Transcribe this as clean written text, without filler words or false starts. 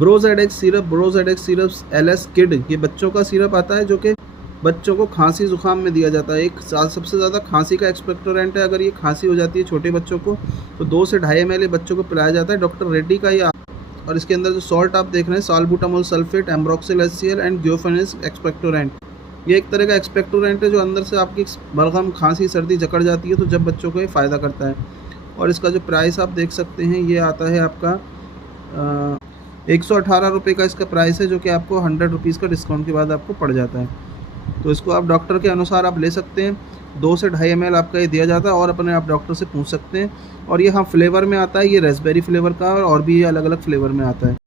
ब्रोजेडेक्स syrup LS kid, ये बच्चों का सिरप आता है जो कि बच्चों को खांसी ज़ुकाम में दिया जाता है। एक सबसे ज़्यादा खांसी का एक्सपेक्टोरेंट है। अगर ये खांसी हो जाती है छोटे बच्चों को तो 2 से ढाई ml बच्चों को पिलाया जाता है। डॉक्टर रेड्डी का ये, और इसके अंदर जो सॉल्ट आप देख रहे हैं salbutamol sulphate, ambroxol HCl and guaifenesin expectorant, ये एक तरह का एक्सपेक्टोरेंट है जो अंदर से आपकी बलगम, खांसी, सर्दी जकड़ जाती है तो जब बच्चों को ये फ़ायदा करता है। और इसका जो प्राइस आप देख सकते हैं ये आता है आपका 118 रुपये का इसका प्राइस है, जो कि आपको 100 रुपीज़ का डिस्काउंट के बाद आपको पड़ जाता है। तो इसको आप डॉक्टर के अनुसार आप ले सकते हैं। 2 से ढाई ml आपका ये दिया जाता है और अपने आप डॉक्टर से पूछ सकते हैं। और ये हाँ फ्लेवर में आता है, ये रेसबेरी फ्लेवर का और भी ये अलग अलग फ्लेवर में आता है।